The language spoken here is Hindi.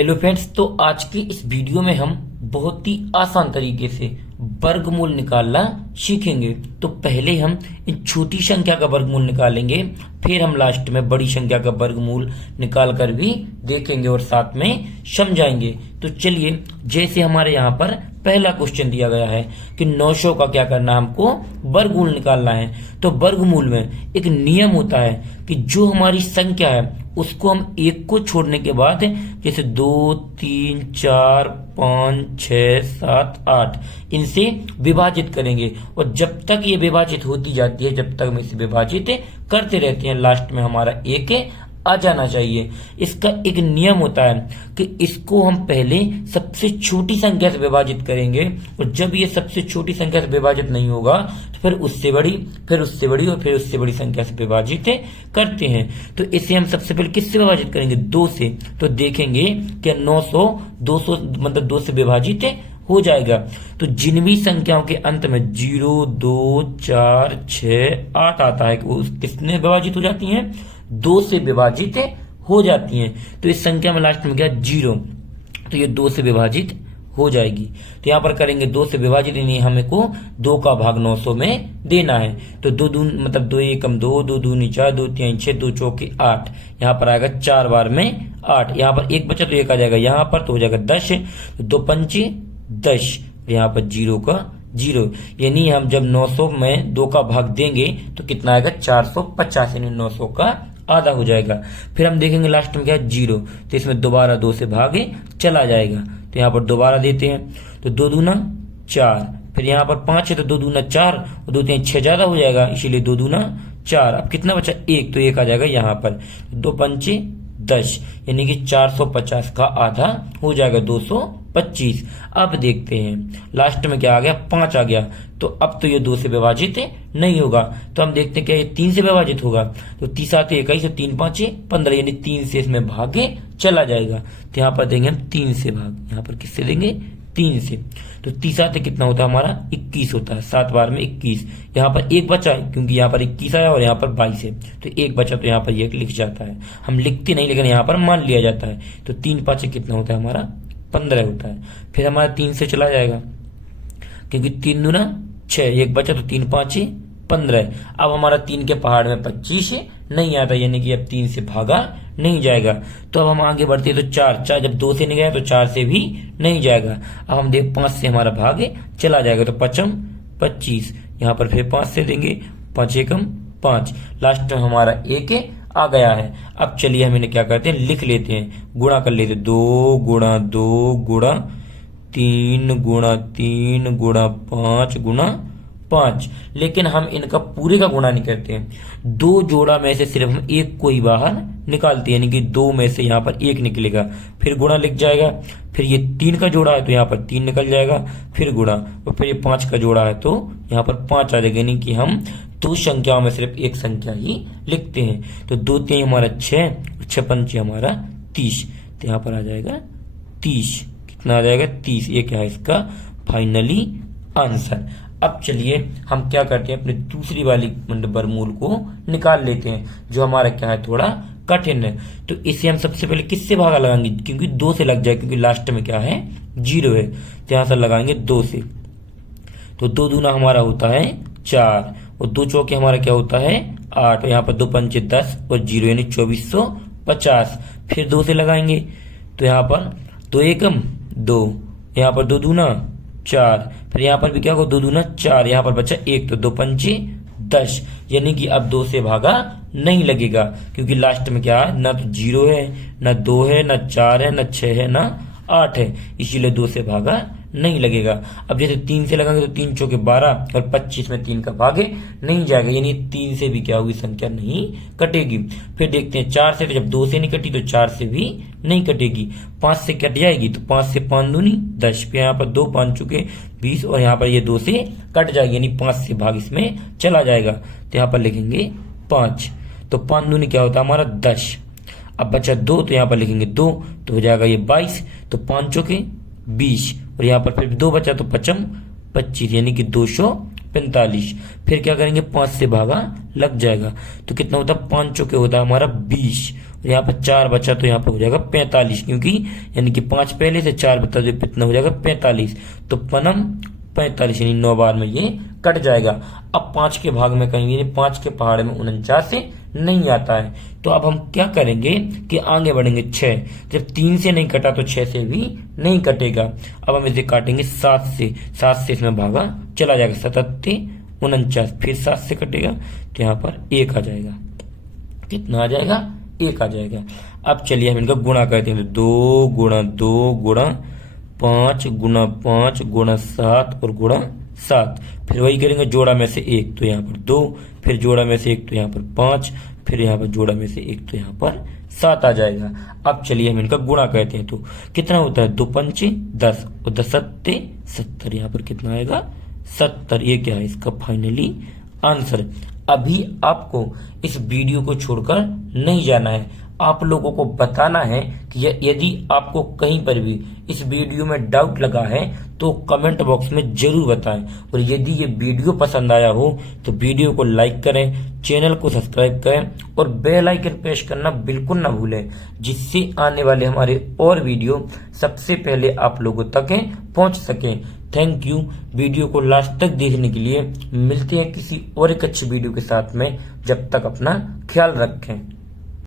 हेलो फ्रेंड्स, तो आज की इस वीडियो में हम बहुत ही आसान तरीके से वर्गमूल निकालना सीखेंगे। तो पहले हम इन छोटी संख्या का वर्गमूल निकालेंगे, फिर हम लास्ट में बड़ी संख्या का वर्गमूल निकाल कर भी देखेंगे और साथ में समझाएंगे। तो चलिए, जैसे हमारे यहाँ पर पहला क्वेश्चन दिया गया है कि 900 का क्या करना है, हमको वर्गमूल निकालना है। तो वर्गमूल में एक नियम होता है कि जो हमारी संख्या है उसको हम एक को छोड़ने के बाद, जैसे 2, 3, 4, 5, 6, 7, 8 इनसे विभाजित करेंगे और जब तक ये विभाजित होती जाती है, जब तक हम इसे विभाजित करते रहते हैं, लास्ट में हमारा एक आ जाना चाहिए। इसका एक नियम होता है कि इसको हम पहले सबसे छोटी संख्या से विभाजित करेंगे और जब ये सबसे छोटी संख्या से विभाजित नहीं होगा तो फिर उससे बड़ी, फिर उससे बड़ी और फिर उससे बड़ी संख्या से विभाजित करते हैं। तो इसे हम सबसे पहले किससे विभाजित करेंगे? 2 से। तो देखेंगे कि 900 200 मतलब 2 से विभाजित हो जाएगा। तो जिन भी संख्याओं के अंत में 0, 2, 4, 6, 8 आता है वो किसने विभाजित हो जाती हैं? 2 से विभाजित हो जाती हैं। तो इस संख्या में लास्ट में क्या? 0। तो ये 2 से विभाजित हो जाएगी। तो यहाँ पर करेंगे 2 से विभाजित, यानी हमें को 2 का भाग 900 में देना है। तो 2 दून मतलब 2 एकम 2, 2 दूनी 4, 2 तीन 6, 2 चौके 8। यहाँ पर आएगा 4 बार में 8। यहाँ पर एक बचा तो एक आ जाएगा यहाँ पर, तो हो जाएगा 10। तो 2 पंचे 10, यहाँ पर 0 का 0, यानी हम जब 900 में 2 का भाग देंगे तो कितना आएगा? 450, यानी 900 का आधा हो जाएगा। फिर हम देखेंगे लास्ट में क्या है? 0। तो इसमें दोबारा 2 से भागे चला जाएगा। तो यहाँ पर दोबारा देते हैं, तो 2 दूना 4, फिर यहाँ पर 5 है तो 2 दूना 4 और 2 3 6 ज्यादा हो जाएगा, इसीलिए 2 दूना 4। अब कितना बचा? 1, तो 1 आ जाएगा यहाँ पर। 2 पंचे 10, यानी कि 450 का आधा हो जाएगा 225। अब देखते हैं लास्ट में क्या आ गया? 5 आ गया। तो अब तो ये 2 से विभाजित नहीं होगा, तो हम देखते हैं क्या ये 3 से विभाजित होगा। तो 30 आते 21, तो 3 5 15, यानी 3 से इसमें भागे चला जाएगा। तो यहाँ पर देंगे हम 3 से भाग, यहाँ पर किससे देंगे? 3 से। तो 30 आते कितना होता है हमारा? 21 होता है। 7 बार में 21। यहाँ पर एक बचा है क्योंकि यहाँ पर 21 आया और यहाँ पर 22 है, तो एक बचा, तो यहाँ पर ये लिख जाता है। हम लिखते नहीं लेकिन यहाँ पर मान लिया जाता है। तो 3 5 कितना होता है हमारा? 15 होता है। फिर हमारा 3 से चला जाएगा क्योंकि 3 दूना 6, एक बचा, तो 3 5 15। अब हमारा 3 के पहाड़ में 25 नहीं आता, यानी कि अब 3 से भागा नहीं जाएगा। तो अब हम आगे बढ़ते तो 4 जब 2 से नहीं गया तो 4 से भी नहीं जाएगा। अब हम देख 5 से हमारा भाग चला जाएगा, तो 5 25, यहाँ पर फिर 5 से देंगे, 5 एकम 5, लास्ट में हमारा 1 आ गया है। अब चलिए हम इन्हें क्या करते हैं? लिख लेते हैं, गुणा कर लेते हैं। 2 गुणा 2 गुणा 3 गुणा 3 गुणा 5 गुणा 5। लेकिन हम इनका पूरे का गुणा नहीं करते हैं। 2 जोड़ा में से सिर्फ हम 1 को ही बाहर निकालते हैं, यानी कि 2 में से यहाँ पर 1 निकलेगा, फिर गुणा लिख जाएगा। फिर ये 3 का जोड़ा है तो यहाँ पर 3 निकल जाएगा, फिर गुणा, और फिर ये 5 का जोड़ा है तो यहाँ पर 5 आ जाएगा, यानी कि हम 2 संख्याओं में सिर्फ 1 संख्या ही लिखते हैं। तो 2 3 हमारा 6, 6 5 हमारा 30, तो यहाँ पर आ जाएगा 30। कितना आ जाएगा? 30। ये क्या है इसका फाइनली आंसर। अब चलिए हम क्या करते हैं, अपनी दूसरी वाली वर्गमूल को निकाल लेते हैं, जो हमारा क्या है, थोड़ा कठिन है। तो इसे हम सबसे पहले किससे भागा लगाएंगे? क्योंकि 2 से लग जाए, क्योंकि लास्ट में क्या है? 0 है, तो यहाँ से लगाएंगे 2 से। तो 2 दूना हमारा होता है 4 और 2 चौके हमारा क्या होता है? 8। यहाँ पर 2 पंचे 10 और 0, यानी 2450। फिर 2 से लगाएंगे, तो यहाँ पर 2 एकम 2, यहाँ पर 2 दूना 4, फिर यहाँ पर भी क्या होगा? 2 दूना 4, यहाँ पर बचा 1, तो 2 पंचे 10, यानी कि अब 2 से भागा नहीं लगेगा, क्योंकि लास्ट में क्या है? ना तो 0 है, ना 2 है, ना 4 है, ना 6 है, ना 8 है, इसीलिए 2 से भागा नहीं लगेगा। अब जैसे 3 से लगाएंगे तो 3 चौके 12 और 25 में 3 का भागे नहीं जाएगा, यानी 3 से भी क्या होगी? संख्या नहीं कटेगी। फिर देखते हैं 4 से, तो जब 2 से नहीं कटी तो 4 से भी नहीं कटेगी। 5 से कट जाएगी, तो 5 से 5 दूनी 10, फिर यहाँ पर 2 5 चुके 20 और यहाँ पर ये 2 से कट जाएगी, यानी 5 से भाग इसमें चला जाएगा। तो यहाँ पर लिखेंगे 5, तो 5 दूनी क्या होता है हमारा? 10। अब बचा 2, तो यहाँ पर लिखेंगे 2, तो हो जाएगा ये 22, तो 5 चौके 20 और यहाँ पर फिर 2 बचा, तो 5 25, यानी कि 245। फिर क्या करेंगे? 5 से भागा लग जाएगा, तो कितना होता है? 5 चौके होता है हमारा 20 और यहाँ पर 4 बचा तो यहाँ पर हो जाएगा 45, क्योंकि यानी कि 5 पहले से 4 बता दो कितना हो जाएगा 45। तो पनम 45 यानी 9 बार में ये कट जाएगा। अब 5 के भाग में कहेंगे, 5 के पहाड़ में 49 से नहीं आता है। तो अब हम क्या करेंगे कि आगे बढ़ेंगे 6, जब 3 से नहीं कटा तो 6 से भी नहीं कटेगा। अब हम इसे काटेंगे 7 से, 7 से इसमें भागा चला जाएगा, 7 49, फिर 7 से कटेगा तो यहाँ पर 1 आ जाएगा। कितना आ जाएगा? 1 आ जाएगा। अब चलिए हम इनका गुणा करते हैं। 2 गुणा 2 गुणा 5 गुणा 5 गुणा 7 और गुणा 7। फिर वही करेंगे जोड़ा में से 1 तो यहाँ पर 2, फिर जोड़ा में से 1 तो यहाँ पर 5, फिर यहाँ पर जोड़ा में से 1 तो यहाँ पर 7 आ जाएगा। अब चलिए हम इनका गुणा करते हैं। तो कितना होता है? 2 पंचे 10 और 10 सत्ते 70। यहाँ पर कितना आएगा? 70। ये क्या है इसका फाइनली आंसर। अभी आपको इस वीडियो को छोड़कर नहीं जाना है, आप लोगों को बताना है कि यदि आपको कहीं पर भी इस वीडियो में डाउट लगा है तो कमेंट बॉक्स में जरूर बताएं। और यदि ये वीडियो पसंद आया हो तो वीडियो को लाइक करें, चैनल को सब्सक्राइब करें और बेल आइकन प्रेस करना बिल्कुल ना भूलें, जिससे आने वाले हमारे और वीडियो सबसे पहले आप लोगों तक पहुंच सकें। थैंक यू वीडियो को लास्ट तक देखने के लिए। मिलते हैं किसी और एक अच्छी वीडियो के साथ में, जब तक अपना ख्याल रखें।